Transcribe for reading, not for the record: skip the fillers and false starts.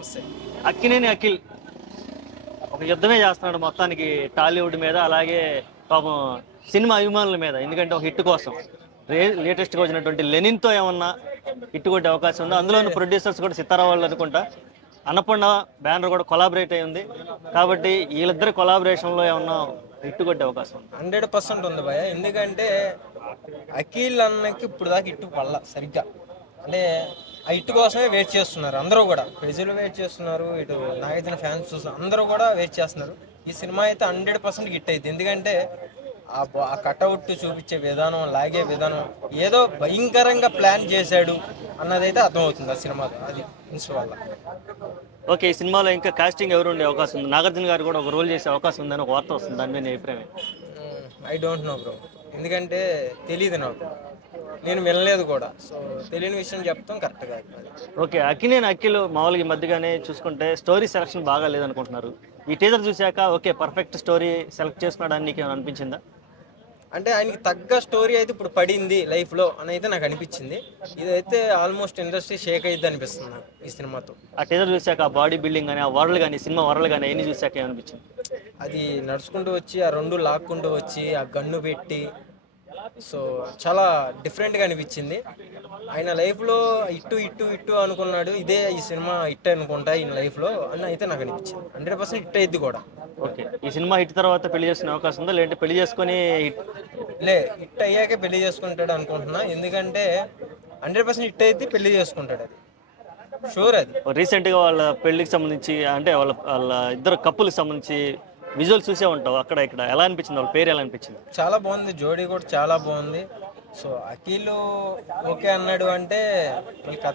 వస్తాయి. అక్కినేని అఖిల్ ఒక యుద్ధమే చేస్తున్నాడు మొత్తానికి టాలీవుడ్ మీద, అలాగే పాపం సినిమా అభిమానుల మీద. ఎందుకంటే ఒక హిట్ కోసం లేటెస్ట్గా వచ్చినటువంటి లెనిన్తో ఏమన్నా హిట్ కొట్టే అవకాశం ఉందా? అందులో అంటే ఉన్న ప్రొడ్యూసర్స్ కూడా సితారా వాళ్ళు అనుకుంటా. అన్నపూర్ణ బ్యానర్ కూడా కొలాబరేట్ అయి ఉంది కాబట్టి వీళ్ళిద్దరి కొలాబరేషన్లో ఏమన్నా హిట్ కొట్టే అవకాశం ఉంది. 100% ఉంది భయ. ఎందుకంటే అఖిల్ అన్నకి ఇప్పుడు దాకా ఇట్టు పల్ల సరిగ్గా. అంటే ఆ ఇట్టు కోసమే వెయిట్ చేస్తున్నారు అందరూ కూడా. ప్రజలు వెయిట్ చేస్తున్నారు, ఇటు నాగార్జున ఫ్యాన్స్ అందరూ కూడా వెయిట్ చేస్తున్నారు. ఈ సినిమా అయితే 100% హిట్ అయింది. ఎందుకంటే ఆ కటౌట్ చూపించే విధానం, లాగే విధానం ఏదో భయంకరంగా ప్లాన్ చేశాడు అన్నదైతే అర్థమవుతుంది ఆ సినిమాలో. అది ఇన్స్ వల్ల. ఓకే, ఈ సినిమాలో ఇంకా కాస్టింగ్ ఎవరు ఉండే అవకాశం ఉంది? నాగార్జున గారు కూడా ఒక రోల్ చేసే అవకాశం ఉందని ఒక వార్త వస్తుంది, దాని మీద నీ అభిప్రాయం? I don't know bro. ఎందుకంటే తెలియదు నాకు, నేను వినలేదు కూడా. సో తెలియని విషయం చెప్తాం కరెక్ట్ కాదు అది. ఓకే, అక్కినేని అఖిల్ మామూలుగా ఈ మధ్యగానే చూసుకుంటే స్టోరీ సెలక్షన్ బాగా లేదనుకుంటున్నారు. ఈ టీజర్ చూశాక ఓకే పర్ఫెక్ట్ స్టోరీ సెలెక్ట్ చేసుకున్నాడని నీకు ఏమైనా అనిపించిందా? అంటే ఆయనకి తగ్గ స్టోరీ అయితే ఇప్పుడు పడింది లైఫ్లో అని అయితే నాకు అనిపించింది. ఇదైతే ఆల్మోస్ట్ ఇండస్ట్రీ షేక్ అయ్యిద్ది అనిపిస్తుంది నాకు ఈ సినిమాతో. ఆ టీజర్ చూశాక ఆ బాడీ బిల్డింగ్ కానీ, ఆ వరల్డ్ కానీ, సినిమా వరల్డ్ కానీ అవన్నీ చూశాక ఏమనిపించింది? అది నడుచుకుంటూ వచ్చి ఆ రెండు లాక్కుంటూ వచ్చి ఆ గన్ను పెట్టి, సో చాలా డిఫరెంట్గా అనిపించింది. ఆయన లైఫ్లో ఇట్టు ఇట్టు ఇట్టు అనుకున్నాడు, ఇదే ఈ సినిమా హిట్ అనుకుంటా ఈయన లైఫ్లో అని అయితే నాకు అనిపించింది. 100% హిట్ అయ్యిద్ది కూడా. ఓకే, ఈ సినిమా హిట్ తర్వాత పెళ్లి చేసుకునే అవకాశం ఉందా, లేదంటే పెళ్లి చేసుకొని హిట్ అయ్యాకే పెళ్లి చేసుకుంటాడు అనుకుంటున్నా. ఎందుకంటే 100% హిట్ అయితే పెళ్లి చేసుకుంటాడు, అది షూర్. అది రీసెంట్గా వాళ్ళ పెళ్లికి సంబంధించి, అంటే వాళ్ళ వాళ్ళ ఇద్దరు కప్పులకు సంబంధించి విజువల్ చూసే ఉంటావు అక్కడ ఇక్కడ, ఎలా అనిపించింది? వాళ్ళ పేరు ఎలా అనిపించింది? చాలా బాగుంది, జోడీ కూడా చాలా బాగుంది. సో అఖిల్ ఓకే అన్నాడు అంటే మళ్ళీ కథ